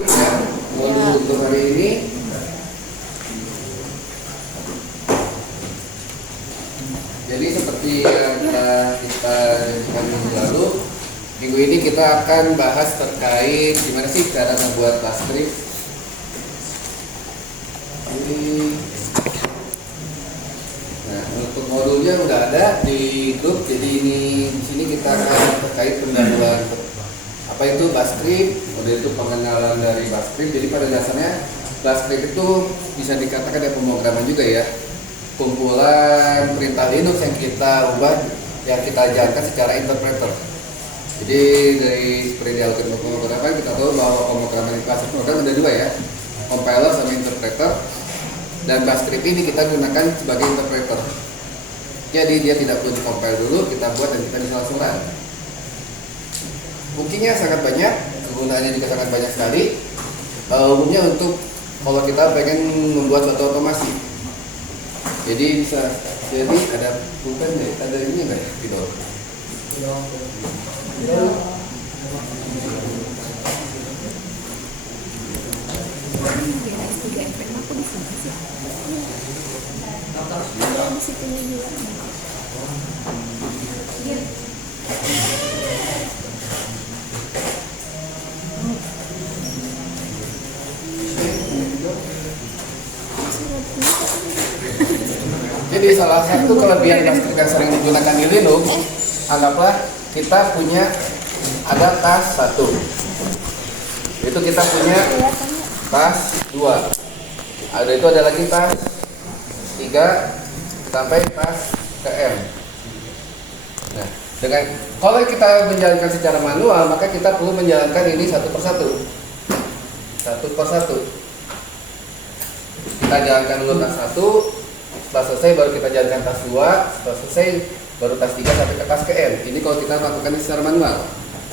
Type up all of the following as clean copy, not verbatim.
Ya, modul untuk hari ini. Jadi seperti yang kita janjikan minggu lalu, minggu ini kita akan bahas terkait gimana sih cara membuat transkrip. Nah, untuk modulnya udah ada di grup, jadi di sini kita akan terkait pendahuluan apa itu Baskrip, model itu pengenalan dari Baskrip. Jadi pada dasarnya Baskrip itu bisa dikatakan ada pemrograman juga ya, kumpulan perintah Linux yang kita ubah, yang kita jalankan secara interpreter. Jadi dari seperti di algoritma pemrograman kita tahu bahwa pemrograman di kelas program ada dua ya, compiler sama interpreter. Dan Baskrip ini kita gunakan sebagai interpreter. Jadi dia tidak perlu di-compile dulu, kita buat dan kita bisa langsung run. Fungsinya sangat banyak, kegunaannya juga sangat banyak sekali. Umumnya untuk kalau kita pengen membuat suatu otomasi. Jadi bisa, jadi ada bukan deh, ada ini enggak ya? Gitu. Jadi salah satu kelebihan Baskrip yang sering digunakan di Linux, anggaplah kita punya ada task 1, itu kita punya task 2, ada itu ada lagi task 3 sampai task ke M. Nah, dengan kalau kita menjalankan secara manual, maka kita perlu menjalankan ini satu persatu. Kita jalankan dulu task 1. Setelah selesai baru kita jalankan task 2, setelah selesai baru task 3 sampai ke task ke M. Ini kalau kita melakukan secara manual.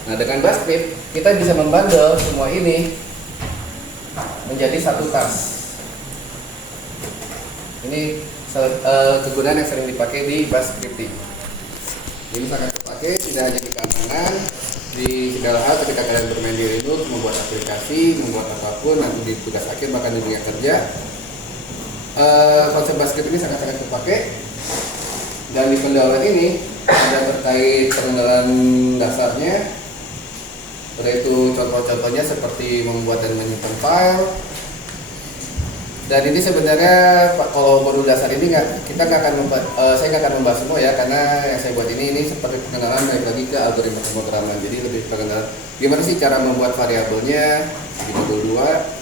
Nah, dengan Baskrip kita bisa membundle semua ini menjadi satu task. Ini kegunaan yang sering dipakai di Baskripting. Ini sangat terpakai tidak hanya di keamanan, di segala hal ketika kalian bermain di Linux, membuat aplikasi, membuat apapun, nanti di tugas akhir bahkan di dunia kerja. Konsep Baskrip ini sangat-sangat terpakai. Dan di pendahuluan ini ada terkait pengenalan dasarnya, yaitu contoh-contohnya seperti membuat dan menyimpan file. Dan ini sebenarnya kalau modul dasar ini saya nggak akan membahas semua ya, karena yang saya buat ini seperti pengenalan balik lagi ke algoritma pemrograman. Jadi lebih pengenalan gimana sih cara membuat variabelnya di modul 2.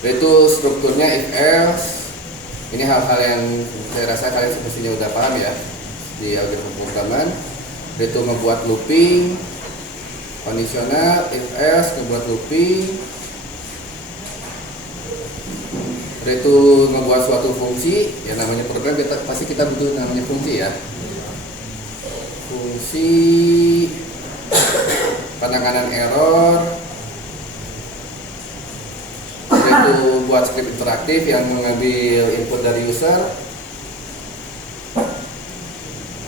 Yaitu strukturnya if else. Ini hal-hal yang saya rasa kalian semestinya udah paham ya di algoritma pemrograman. Yaitu membuat looping, kondisional, if else, membuat looping. Yaitu membuat suatu fungsi, ya namanya program pasti kita butuh namanya fungsi ya. Fungsi penanganan error. Itu buat script interaktif yang mengambil input dari user.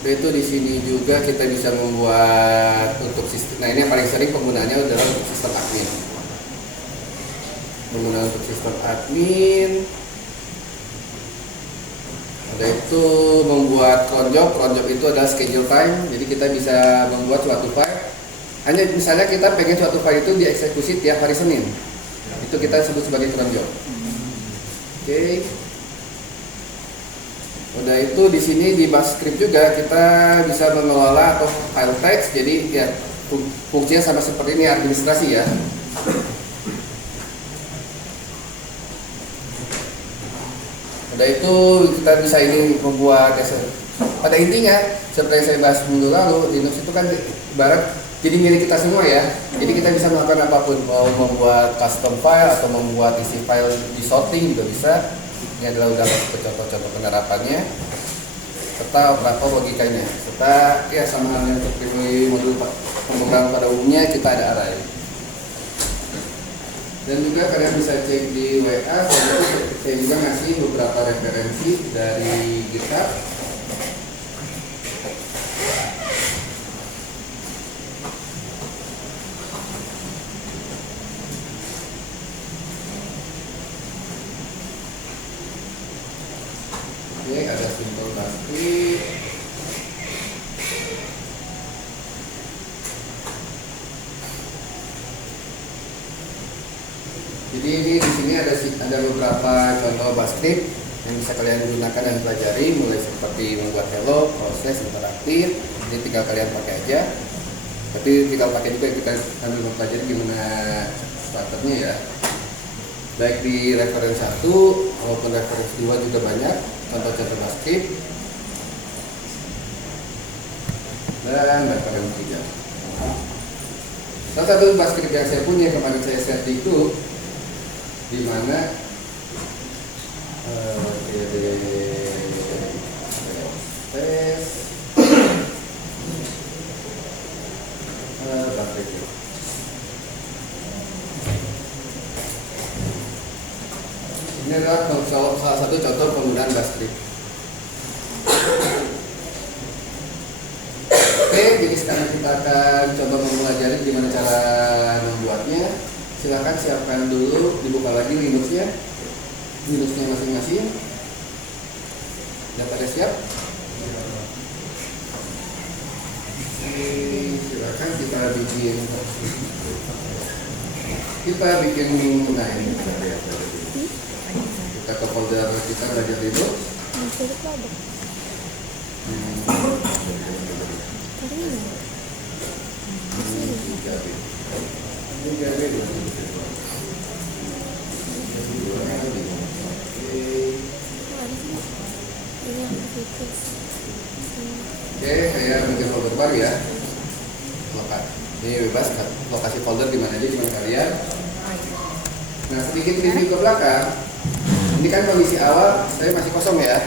Itu di sini juga kita bisa membuat untuk sistem. Nah, ini yang paling sering penggunaannya adalah untuk sistem admin. Penggunaan untuk sistem admin. Ada itu membuat cron job itu adalah schedule time. Jadi kita bisa membuat suatu file. Hanya misalnya kita pengen suatu file itu dieksekusi tiap hari Senin. Itu kita sebut sebagai cron job. Oke. Udah itu di sini di Baskrip juga kita bisa mengelola atau file text. Jadi ya fungsinya sama seperti ini, administrasi ya. Udah itu kita bisa ini membuat pada intinya seperti yang saya bahas minggu lalu, Linux itu kan ibarat jadi milik kita semua ya. Jadi kita bisa melakukan apapun, mau membuat custom file atau membuat isi file di sorting juga bisa. Ini adalah udah contoh-contoh penerapannya serta beberapa logikanya, serta ya sama halnya seperti modul pemrograman pada umumnya kita ada array. Dan juga kalian bisa cek di WA, saya juga ngasih beberapa referensi dari GitHub. Oke, ada simple basket. Jadi ini di sini ada beberapa contoh basket yang bisa kalian gunakan dan pelajari, mulai seperti membuat hello, proses, interaktif. Jadi tinggal kalian pakai aja. Tapi tinggal pakai juga kita sambil mempelajari gimana starternya ya. Baik di referensi 1 maupun referensi 2 juga banyak contoh-contoh basket. Dan referensi 3. Salah satu basket yang saya punya kemarin saya share di grup, di mana ini adalah salah satu contoh penggunaan basket. Oke, jadi sekarang kita akan coba mempelajari gimana cara membuatnya. Silahkan siapkan dulu, dibuka lagi Linuxnya masing-masing. Sudah pada siap? Silakan kita bikin nah ini kita ke folder kita belajar Linux. Oke, saya bikin folder baru ya. Ini bebas lokasi folder di mana aja, di mana kalian. Nah, sedikit review ke belakang. Ini kan kondisi awal saya masih kosong ya.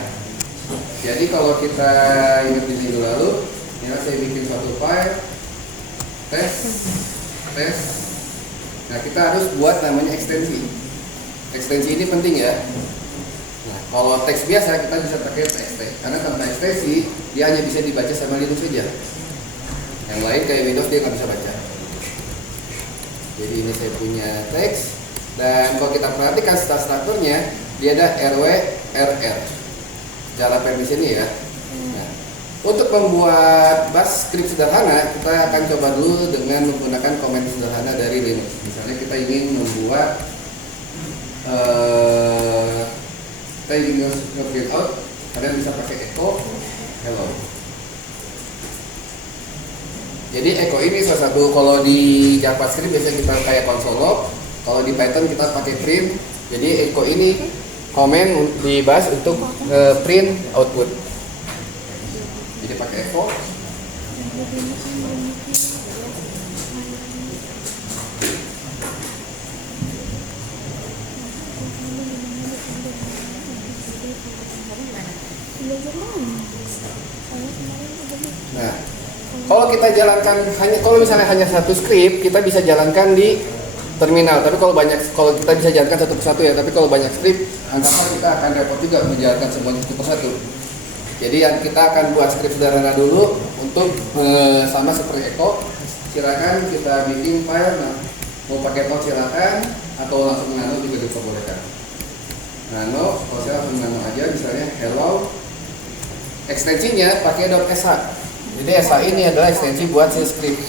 Jadi kalau kita ingat di minggu lalu, ya saya bikin satu file tes. Nah, kita harus buat namanya ekstensi. Ekstensi ini penting ya. Nah, kalau teks biasa kita bisa pakai txt, karena tanpa ekstensi dia hanya bisa dibaca sama Linux saja. Yang lain kayak Windows dia nggak bisa baca. Jadi ini saya punya teks, dan kalau kita perhatikan strukturnya dia ada RW RR jalan permission ini ya. Nah, untuk membuat bash script sederhana kita akan coba dulu dengan menggunakan komen sederhana dari Linux. Misalnya kita ingin membuat kita ingin nge-print out, kalian bisa pakai echo hello. Jadi echo ini salah satu, kalau di JavaScript biasanya kita kayak console log, kalau di Python kita pakai print. Jadi echo ini komen di bash untuk print output. Jadi pakai echo. Nah, kalau kita jalankan kalau misalnya hanya satu script, kita bisa jalankan di terminal. Tapi kalau kita bisa jalankan satu persatu ya. Tapi kalau banyak script, anggaplah kita akan repot juga menjalankan semuanya satu persatu. Jadi yang kita akan buat script sederhana dulu untuk sama seperti echo. Silakan kita bikin file. Nah, mau pakai nano silakan, atau langsung nano juga diperbolehkan. Nano, kalau saya langsung nano aja, misalnya hello. Ekstensinya pakai .sh. Jadi sh ini adalah ekstensi buat shell script.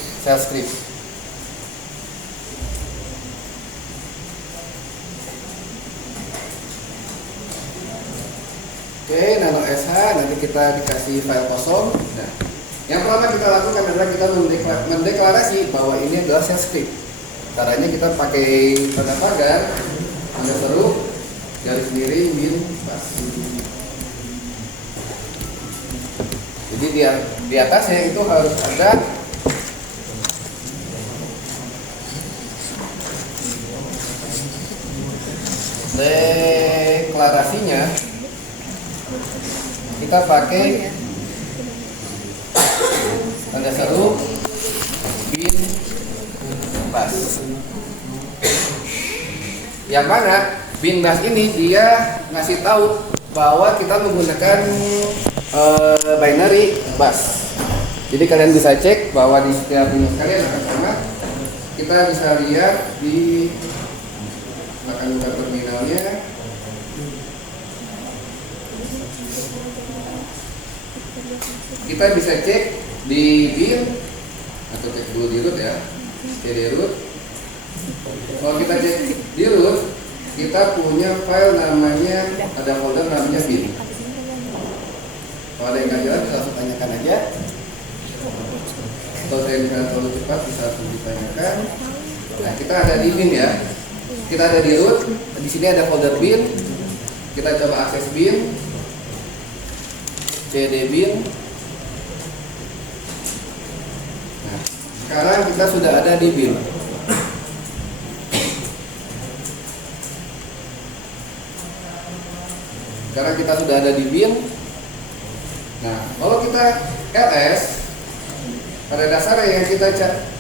Oke, nano sh, nanti kita dikasih file kosong. Nah, yang pertama kita lakukan adalah kita mendeklarasi bahwa ini adalah shell script. Caranya kita pakai tanda pagar, tanda seru, garis miring, min, bash. Jadi di atasnya itu harus ada deklarasinya. Kita pakai tanda seru, bin, bash. Yang mana bin bash ini dia ngasih tahu bahwa kita menggunakan binary bash. Jadi kalian bisa cek bahwa di setiap Linux kalian akan sama. Kita bisa lihat di belakang terminalnya. Kita bisa cek di bin atau cek dulu di root ya. Cek di root. Kalau kita cek di root, kita punya file namanya, ada folder namanya bin. Kalau ada yang nggak jelas bisa langsung tanyakan aja. Kalau saya bisa terlalu cepat bisa langsung ditanyakan. Nah, kita ada di bin ya. Kita ada di root. Di sini ada folder bin. Kita coba akses bin. cd bin. Nah, sekarang kita sudah ada di bin. Sekarang kita sudah ada di bin. Nah, kalau kita ls, pada dasarnya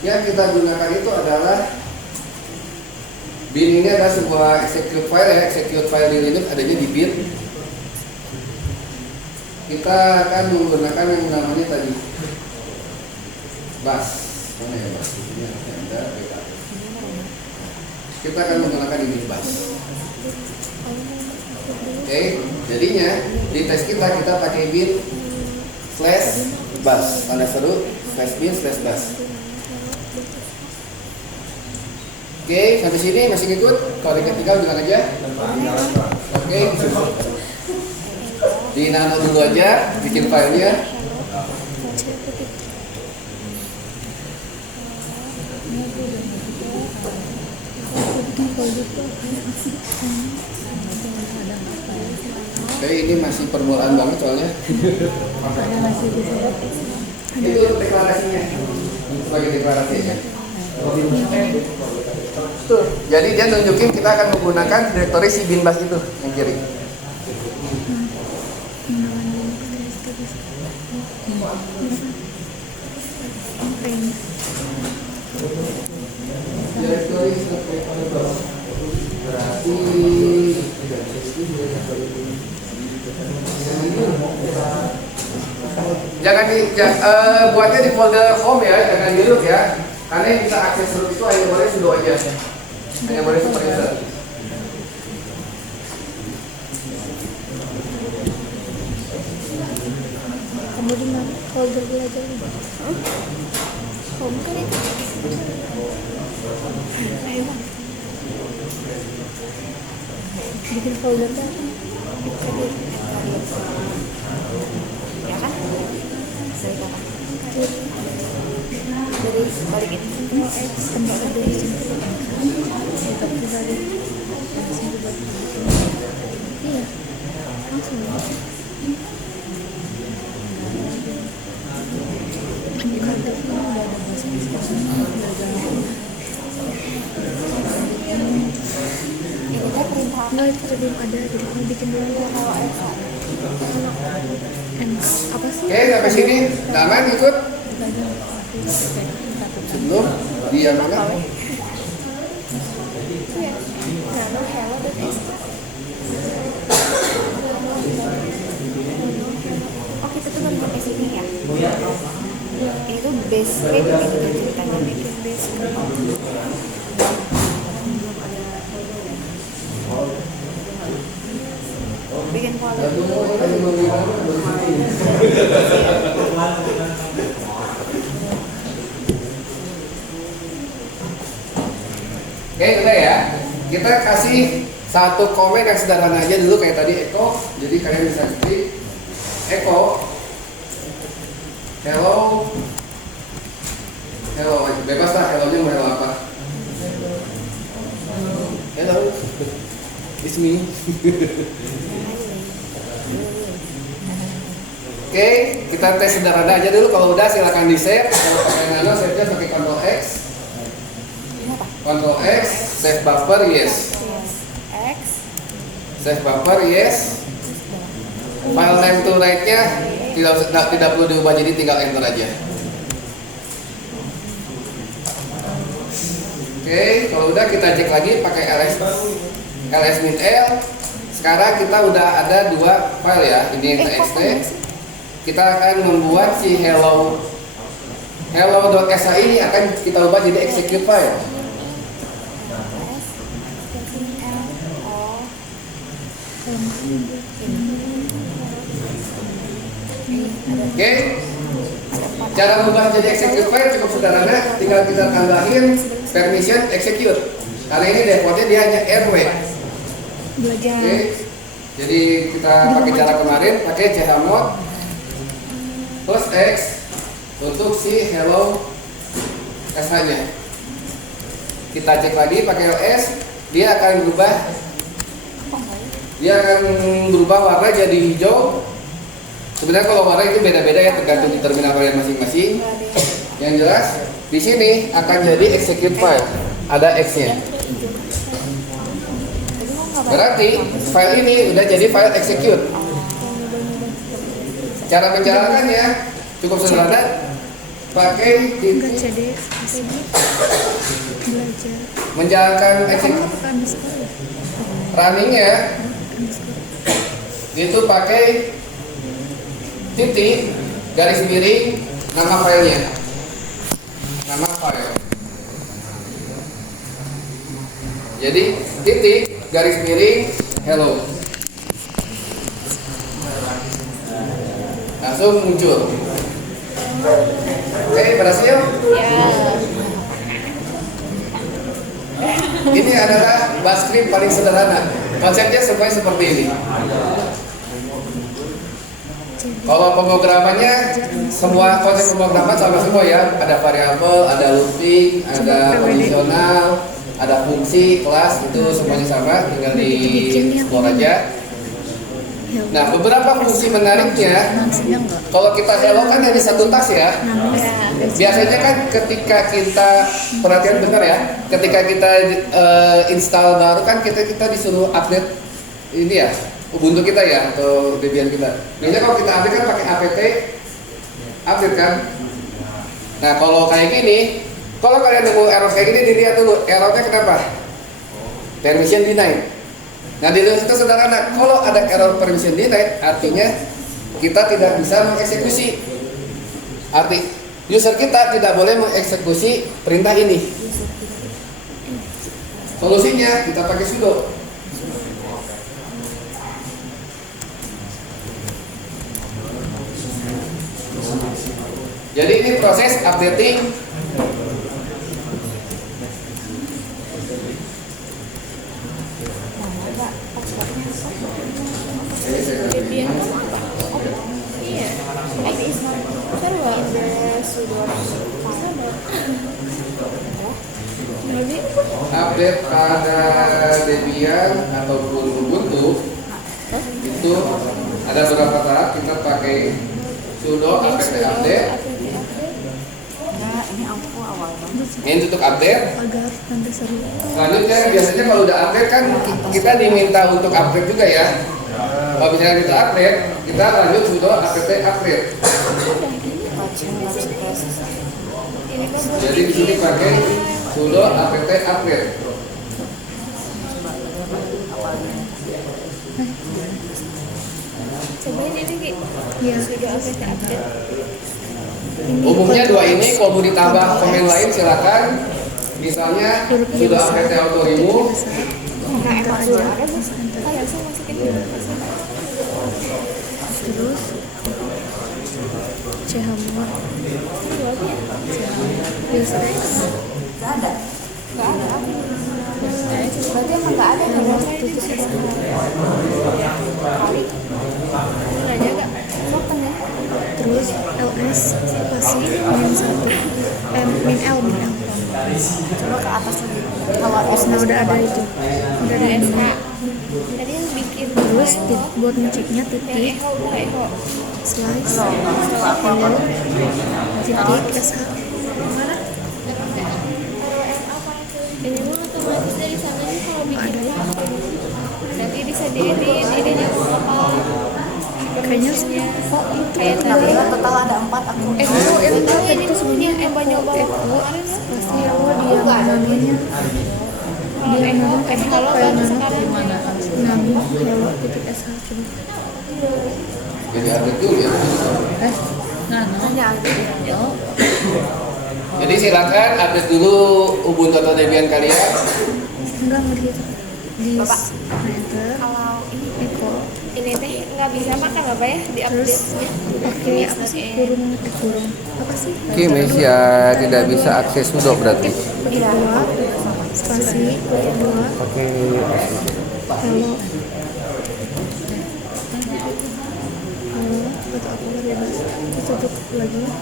yang kita gunakan itu adalah bin ini adalah sebuah execute file ya, execute file di Linux adanya di bin. Kita akan menggunakan yang namanya tadi bash. Mana ya bash? Ini ada backup. Kita akan menggunakan ini bash. Oke, jadinya di tes kita pakai bin slash bash, tanda seru slash bin slash bash. Oke, sampai sini masih ngikut? Kalau tinggal bilang aja. Oke, di nano dulu aja, bikin filenya. Oke, ini masih permulaan banget soalnya. Itu deklarasinya, sebagai deklarasinya. Tuh, jadi dia nunjukin kita akan menggunakan direktori si bin bash itu yang kiri. Direktori berarti jangan buatnya di folder home ya, jangan di root ya. Karena yang bisa akses root itu hanya boleh sudo aja, hanya boleh superuser. Kamu di mana? Folder belajar ini. Home kan itu. Bikin folder kan? Ya kan? Dari kapan? Dari balik itu Tempat ada di sini. Tetap dibalik. Langsung dibalik. Iya. Langsung. kita perintah Enggak, itu belum ada, jadi kamu bikin dulu. kalau Eva Apa sih? Oke, sampai sini aman ikut? Sebelum dia mana? itu ya nano hello.st. Oh, kita tuh baru pakai sini ya. Itu Basecamp gitu kan ceritanya, bikin Basecamp. Bikin folder dulu. Oke, udah ya. Kita kasih satu komen yang sederhana aja dulu kayak tadi echo. Jadi kalian bisa ketik echo hello, hello, bebas lah hello-nya mau hello apa. Hello, it's me. Oke, kita tes sederhana aja dulu. Kalau udah silakan di save. Kalau pakai nano, save-nya pakai Ctrl X. Ctrl X, save buffer, yes. X. Save buffer, yes. File name to write-nya tidak perlu diubah, jadi tinggal enter aja. Oke, kalau udah kita cek lagi pakai ls-min-l. Sekarang kita udah ada dua file ya, ini txt. Kita akan membuat si hello.sh ini akan kita ubah jadi execute file. Oke. Cara mengubah jadi execute file cukup sederhana, tinggal kita tambahin permission execute. Karena ini defaultnya dia hanya RW. Belajar. Oke. Jadi kita pakai cara kemarin, pakai chmod plus X untuk si hello sh-nya. Kita cek lagi pakai ls, dia akan berubah warna jadi hijau. Sebenarnya kalau warna itu beda-beda ya, tergantung di terminal kalian masing-masing. Yang jelas di sini akan jadi execute file, ada X-nya. Berarti file ini udah jadi file execute. Cara menjalankannya cukup sederhana, pakai Enggak titik CD belajar. menjalankan execute Underscore ya? runningnya itu pakai titik garis miring nama filenya, nama file. Jadi titik garis miring hello, langsung muncul. Oke, berhasil. Ini adalah bash script paling sederhana. Konsepnya semuanya seperti ini. Kalau pemrogramannya, semua konsep pemrograman sama semua ya. Ada variabel, ada looping, ada kondisional, ada fungsi, kelas, itu semuanya sama. Tinggal di explore aja. Nah, beberapa fungsi menariknya, kalau kita hello kan dari satu tas ya. Biasanya kan ketika kita, perhatian benar ya, ketika kita install baru kan kita disuruh update ini ya, Ubuntu kita ya, atau Debian kita. Biasanya kalau kita update kan pakai apt update kan. Nah, kalau kayak gini, kalau kalian nemu error kayak gini, dilihat dulu errornya kenapa? Permission denied. Nah, di Linux itu sederhana, kalau ada error permission denied, artinya kita tidak bisa mengeksekusi. Arti user kita tidak boleh mengeksekusi perintah ini. Solusinya kita pakai sudo. Jadi ini proses updating Debian kan apa? Oh, iya. Serba sudah sama. update pada Debian ataupun Ubuntu itu ada beberapa tahap. Kita pakai sudo apt update. Nah, ini aku awal banget. Ini untuk update. Agar tanda seru. Selanjutnya biasanya kalau udah update kan kita diminta untuk update juga ya. Kalau misalnya kita update, kita lanjut sudo apt update. Ini kan Jadi di sini pakai sudo apt update. cobain ini Ki. Iya. Sudah update. Umumnya dua ini, kalau mau ditambah komen lain silakan. Misalnya sudo apt auto remove. Nah, emang aja ada Bos. Kayak saya masukin dulu. Terus chmod. Basics. Enggak ada. Berarti emang enggak ada Hello saya titik di sh. kali. Nanya enggak? Open ya. Terus ls spasi min l. Coba ke atas lagi. Kalau Nah, udah ada itu. Udah ada SH. ini. Tadi yang bikin Terus buat ngeceknya titik eho. slice hello titik sh. Mana? Ini mah otomatis dari sana nih kalau bikin nanti bisa diedit idenya apa Kayaknya kok kayak tadi total ada 4 aku itu ini semuanya banyak banget kemarin pasti hello dia namanya dia nama kalau baru sekarang nama hello titik sh coba. Jadi update dulu ya. hanya Jadi silakan update dulu Ubuntu atau Debian kalian. Enggak ngerti di enter kalau ini echo ini teh nggak bisa pak kan apa ya di Terus update pakai apa sih? Kurung apa sih? Kimesia tidak bisa akses sudo berarti. Klik 2 spasi klik 2 Pakai kalau atau aku bebas tutup lagi. Nah,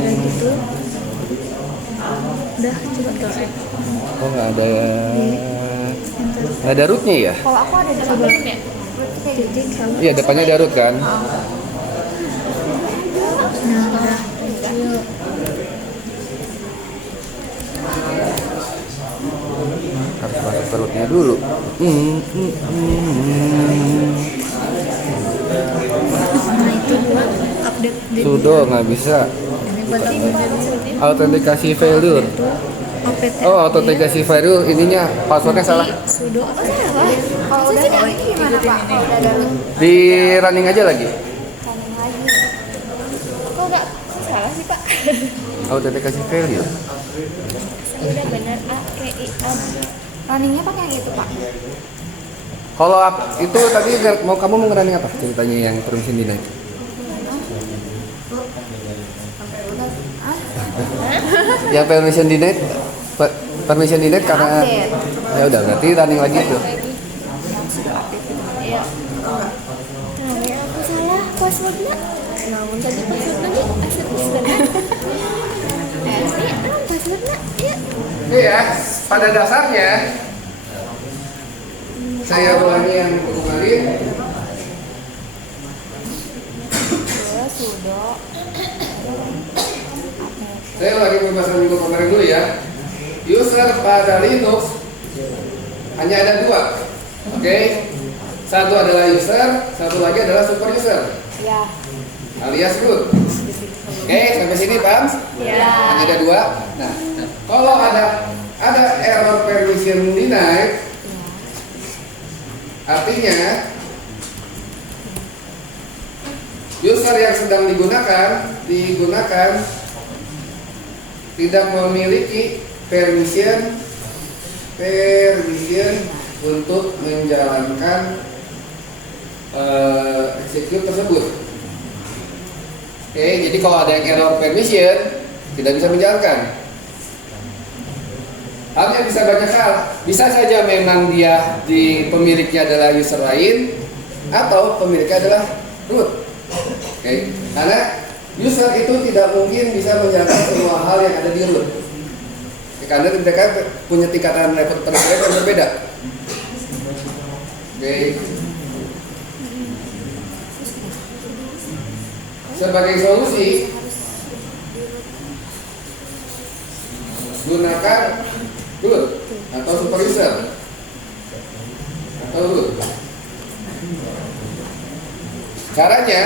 kayak gitu. Udah coba exit. oh nggak ada Enter. nggak ada rootnya ya? kalau aku ada Coba root ya root kayak gitu titik kalau. Iya depannya ada root kan? Nah, udah. Harus masuk ke rootnya dulu. Nah, itu buat update Sudo nggak bisa. buat update Autentikasi failure. itu OPT. Oh autentikasi failure ininya passwordnya salah. Sudo salah kalau udah kayak gitu gimana pak kalau udah ada root Di running aja lagi. running lagi kok nggak salah sih pak Autentikasi failure. udah benar A K I A runningnya pakai yang itu pak Kalau itu tadi mau kamu mau ngerunning apa ceritanya yang permission denied? Yang permission denied permission denied karena Update. ya udah berarti running lagi tuh. iya nah aku salah passwordnya namun tadi passwordnya nih aset passwordnya passwordnya iya Oke ya, pada dasarnya saya ulangi yang kemarin. sudo Saya ulangi pembahasan minggu kemarin dulu ya. User pada Linux hanya ada dua, oke? Satu adalah user, satu lagi adalah super user, ya alias root. Oke, sampai sini paham? ya Hanya ada dua. Nah, kalau ada error permission denied, artinya user yang sedang digunakan tidak memiliki permission untuk menjalankan execute tersebut. Oke, jadi kalau ada yang error permission tidak bisa menjalankan. Halnya bisa banyak hal. Bisa saja memang dia di pemiliknya adalah user lain atau pemiliknya adalah root. Oke, karena user itu tidak mungkin bisa menjalankan semua hal yang ada di root. Karena mereka punya tingkatan level privilege yang berbeda. Oke. Sebagai solusi, gunakan root atau super user atau root. Caranya,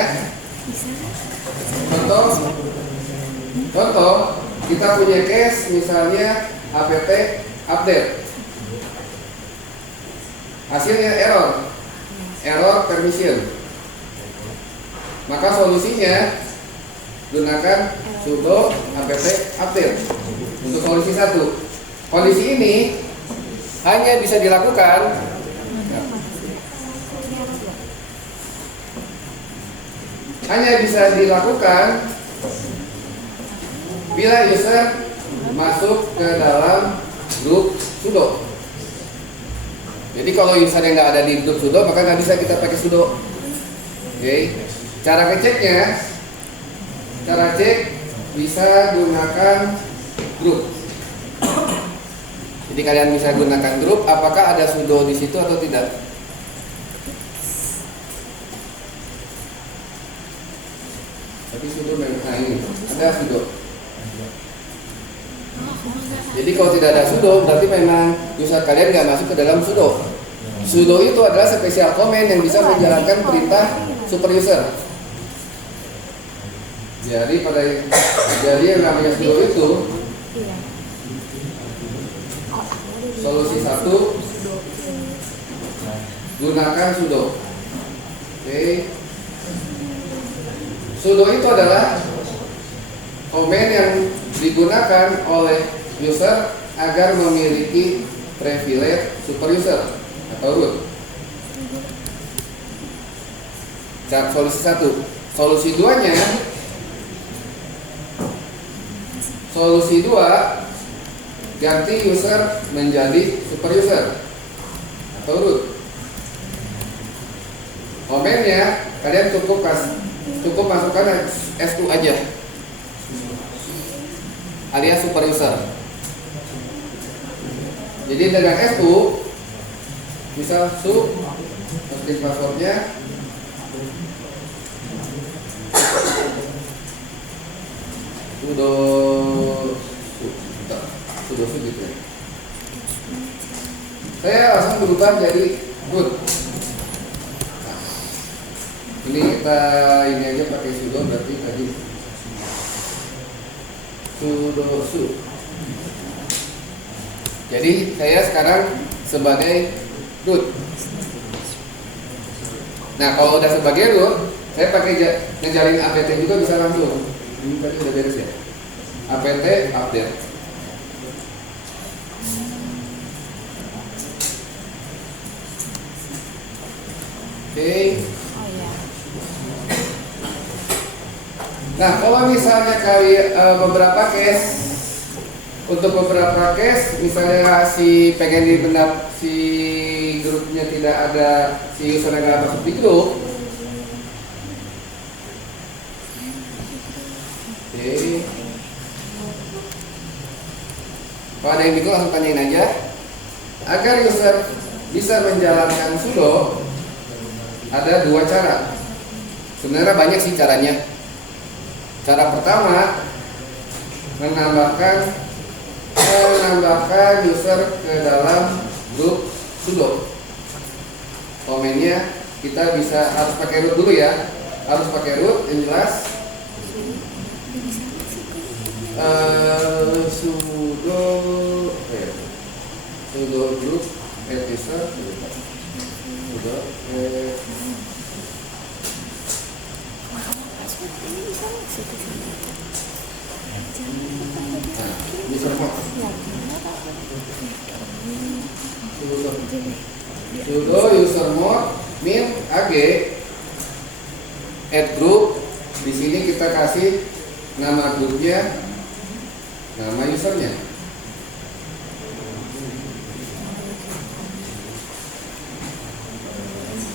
contoh kita punya case misalnya apt update, hasilnya error permission. Maka solusinya gunakan sudo apt update untuk solusi satu. Kondisi ini hanya bisa dilakukan bila user masuk ke dalam grup sudo. Jadi kalau user yang nggak ada di grup sudo maka nggak bisa kita pakai sudo. Oke. Cara cek bisa gunakan grup. Jadi kalian bisa gunakan grup. Apakah ada sudo di situ atau tidak? Tapi sudo memang ini ada sudo. Jadi kalau tidak ada sudo berarti memang user kalian nggak masuk ke dalam sudo. Sudo itu adalah spesial command yang bisa menjalankan perintah super user. Jadi yang namanya sudo itu solusi satu gunakan sudo. Oke. Sudo itu adalah command yang digunakan oleh user agar memiliki privilege super user atau root. Solusi 1. Solusi 2-nya, solusi 2 ganti user menjadi super user atau root. Komennya kalian cukup masukkan S2 aja alias super user. Jadi dengan S2 misal masukin passwordnya sudah gitu ya. Saya langsung berubah jadi root. Nah, ini kita ini aja pakai sudo, berarti tadi sudo. Jadi saya sekarang sebagai root. Nah, kalau udah sebagai root, saya pakai ngejalin apt juga bisa langsung. Ini tadi udah beres ya. Apt update. Oke. Oh iya. Nah, kalau misalnya beberapa case, misalnya si pengen dipendap si grupnya tidak ada, si usernya nggak masuk di grup. Oke. Kalau ada yang bingung langsung tanyain aja. Agar user bisa menjalankan sudo, ada 2 cara. Sebenarnya banyak sih caranya. Cara pertama, menambahkan user ke dalam grup sudo. Komennya kita harus pakai root dulu ya. Harus pakai root yang jelas. Sudo group user sudo user mod sudo user mod min ag add group. Di sini kita kasih nama grupnya, nama usernya.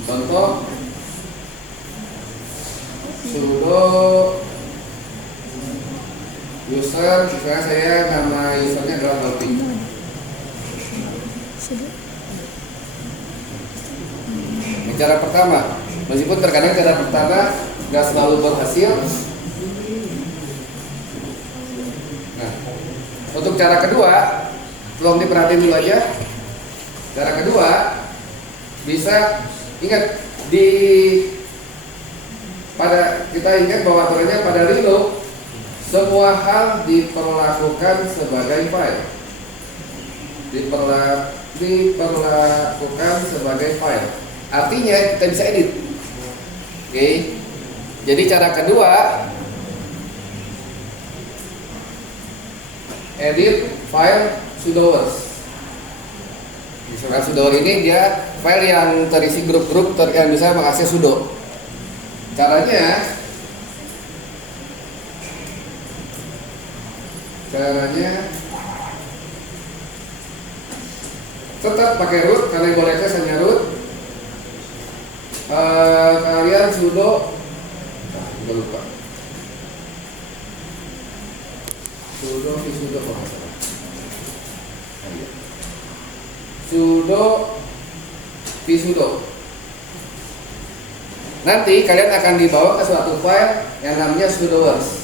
Contoh sudo user, misalnya saya nama usernya adalah Alfi. Ini cara pertama, meskipun terkadang cara pertama nggak selalu berhasil. Nah, untuk cara kedua, tolong diperhatiin dulu aja. Cara kedua, bisa ingat kita ingat bahwa aturannya pada reload semua hal diperlakukan sebagai file. Diperlakukan sebagai file. Artinya kita bisa edit. Oke. Jadi cara kedua, edit file sudoers. Misalkan sudo ini dia file yang terisi grup-grup yang bisa mengakses sudo. Caranya tetap pakai root karena yang boleh akses hanya root. Kalian sudo, udah lupa. Sudo vsudo. Nanti kalian akan dibawa ke suatu file yang namanya sudoers.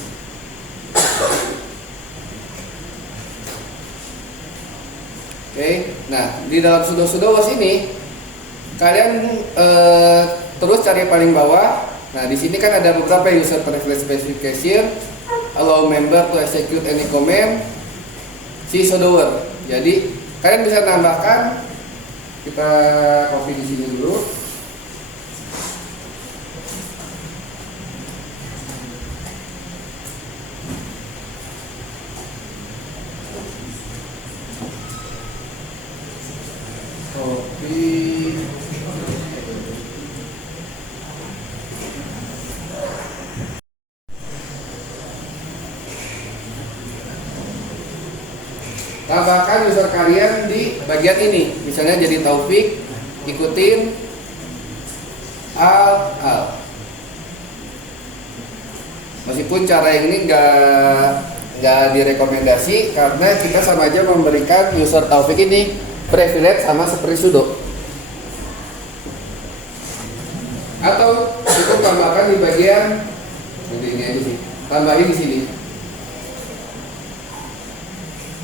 Oke, nah di dalam sudoers ini kalian terus cari paling bawah. Nah di sini kan ada beberapa user privilege specification, allow member to execute any command, si sudoer. Jadi kalian bisa tambahkan, kita copy di sini dulu. Copy tambahkan user kalian di bagian ini. Misalnya jadi Taufik, ikutin al. Meskipun cara yang ini nggak direkomendasi karena kita sama aja memberikan user Taufik ini privilege sama seperti sudo. Atau cukup tambahkan di bagian ini aja sih, tambahin di sini.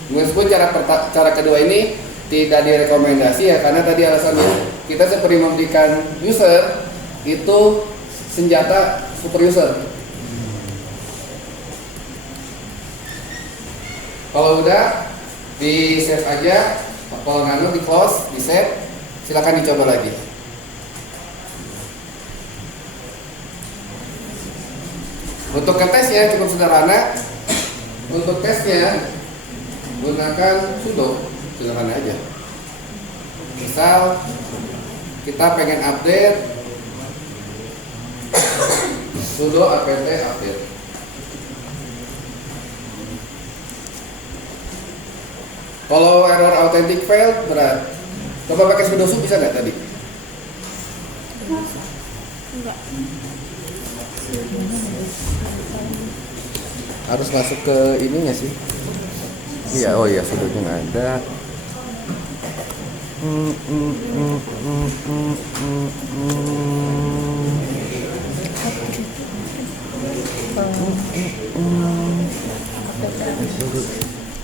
Meskipun cara kedua ini tidak direkomendasi ya karena tadi alasannya kita seperti memberikan user itu senjata super user. Kalau udah di save aja, kalau nano di close, di save, silakan dicoba lagi. Untuk ngetesnya cukup sederhana. Untuk tesnya gunakan sudo, sederhana aja. Misal kita pengen update sudo apt update. Kalau error authentic failed berat. Coba pakai sudo sub bisa nggak tadi? Enggak. Harus masuk ke ininya sih. Iya, oh iya sudonya nggak ada.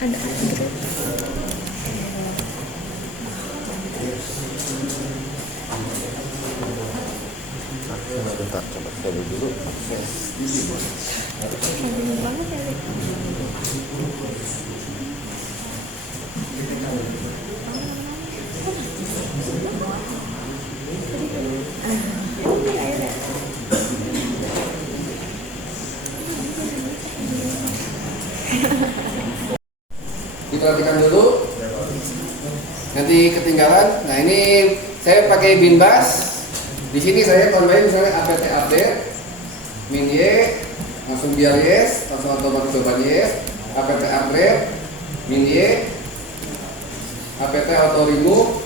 Ada upgrade. Bentar, coba follow dulu akses ini. Bingung banget ya, Lek. Diperhatikan dulu. Nanti ketinggalan. Nah ini saya pakai binbas. Di sini saya tambahin misalnya apt update min y langsung biar yes, langsung otomatis coba yes, apt upgrade min y, apt auto remove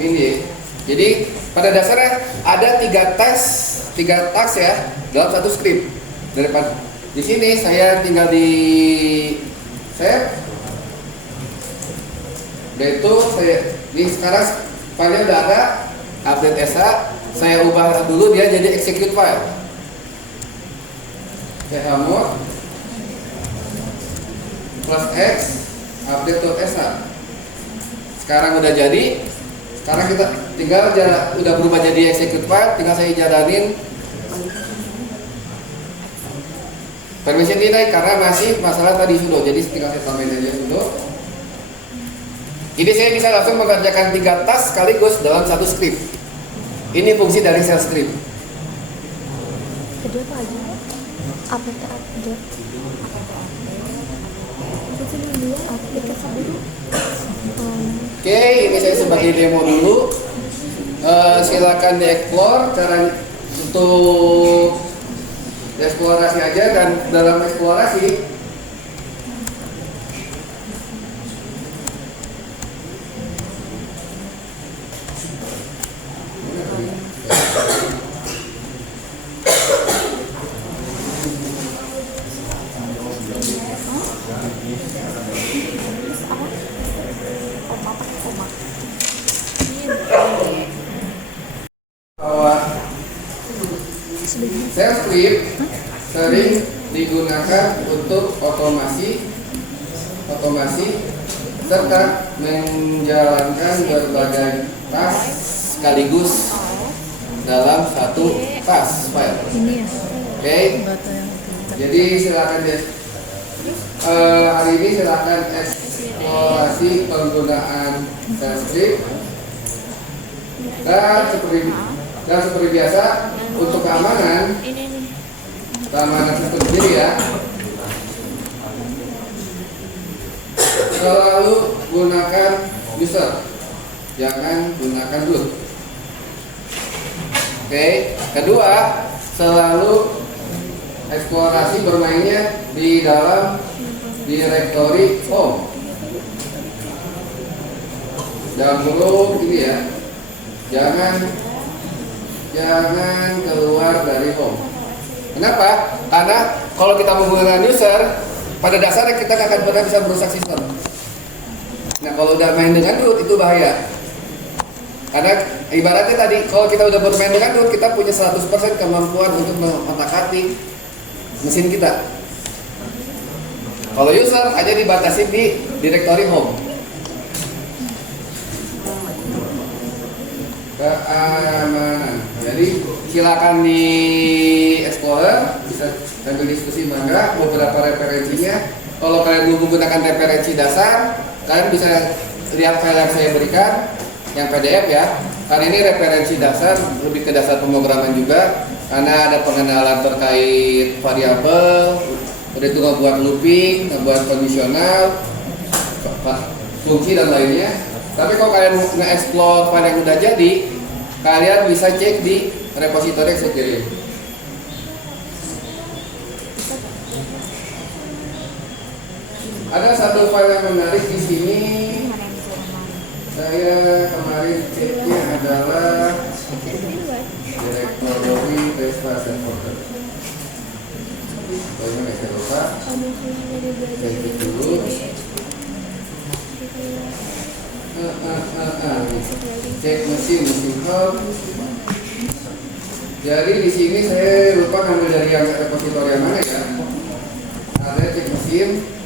min y. Jadi pada dasarnya ada tiga task ya dalam satu script. Daripada di sini saya tinggal di save. Dan itu saya di sekarang filenya udah ada update SA. Saya ubah dulu dia jadi execute file. chmod plus x update.sa. Sekarang udah jadi. Sekarang kita tinggal udah berubah jadi execute file. Tinggal saya jalanin permission denied karena masih masalah tadi sudo. Jadi tinggal saya tambahin aja sudo. Jadi saya bisa langsung mengerjakan 3 task sekaligus dalam satu script. Ini fungsi dari shell script. Kedua apa aja? Update update. Itu dulu update dulu. Oke, ini saya sebagai demo dulu. Silakan di-explore cara untuk eksplorasi aja dan dalam eksplorasi shell script sering digunakan untuk otomasi serta menjalankan berbagai task sekaligus dalam satu task file. Ini ya. Oke. Jadi silakan hari ini silakan eksplorasi penggunaan shell script dan seperti biasa untuk keamanan sistem sendiri ya. Selalu gunakan user, jangan gunakan root. Oke. Kedua, selalu eksplorasi bermainnya di dalam direktori home. dalam kurung ini ya, jangan keluar dari home. Kenapa? Karena kalau kita menggunakan user, pada dasarnya kita nggak akan pernah bisa merusak sistem. Nah kalau udah main dengan root itu bahaya. Karena ibaratnya tadi, kalau kita udah bermain dengan root, kita punya 100% kemampuan untuk mengotak-atik mesin kita. Kalau user hanya dibatasi di directory home. Keamanan. Jadi silakan di Explorer, bisa sambil diskusi mangga beberapa referensinya. Kalau kalian belum menggunakan referensi dasar, kalian bisa lihat file yang saya berikan yang PDF ya. Karena ini referensi dasar, lebih ke dasar pemrograman juga. Karena ada pengenalan terkait variabel, udah itu ngebuat looping, ngebuat kondisional, fungsi dan lainnya. Tapi kalau kalian nge-explore file yang udah jadi, kalian bisa cek di repository sendiri. Ada satu file yang menarik di sini. Saya kemarin ceknya adalah directory Vespa dan folder. Bagaimana saya lupa? Saya cek dulu. Cek mesin home. Jadi di sini saya lupa ngambil dari yang repository yang mana ya. Ada cek mesin.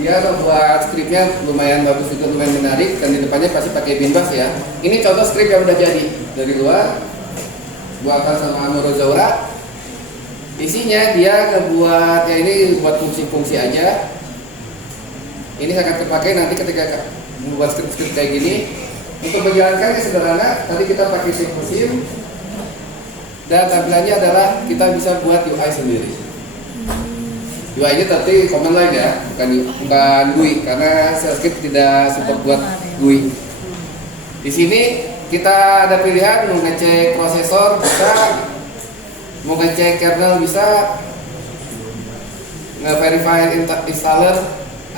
Dia buat skripnya lumayan bagus juga, lumayan menarik, dan di depannya pasti pakai Binbas ya. Ini contoh skrip yang udah jadi dari luar, buatan sama Murozaura. Isinya dia ngebuat ya ini buat fungsi-fungsi aja. Ini sangat terpakai nanti ketika membuat skrip-skrip kayak gini. Untuk menjalankannya sederhana, tadi kita pakai cek mesin, dan tampilannya adalah kita bisa buat UI sendiri. UI-nya tapi command line ya, bukan GUI, karena Shellscript tidak support buat GUI. Di sini kita ada pilihan mau ngecek prosesor bisa, mau ngecek kernel bisa, nge-verify installer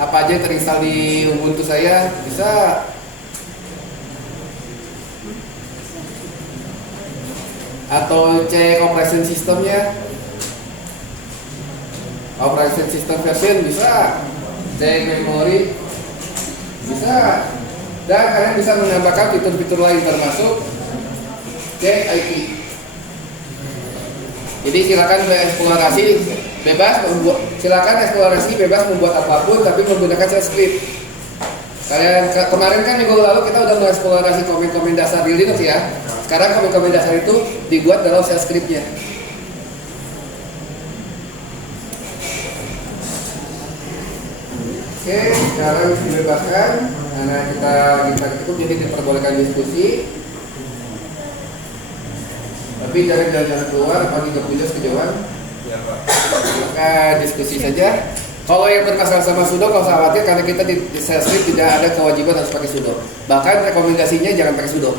apa aja yang terinstall di Ubuntu saya bisa. Atau cek operation systemnya, operation system version bisa, cek memori bisa, dan kalian bisa menambahkan fitur-fitur lain termasuk cek IP. Jadi silakan bereksplorasi bebas, silakan eksplorasi bebas membuat apapun tapi menggunakan Shellscript. Kalian kemarin kan minggu lalu kita udah mengeksplorasi komen-komen dasar di Linux ya. Sekarang komen-komen dasar itu dibuat dalam Shellscript-nya. Oke, sekarang dibebaskan karena kita cukup, jadi diperbolehkan diskusi. Tapi jangan keluar, apalagi nggak punya kejauhan. Maka diskusi saja. Kalau yang bermasalah sama sudo, nggak usah khawatir karena kita di Shellscript tidak ada kewajiban harus pakai sudo. Bahkan rekomendasinya jangan pakai sudo.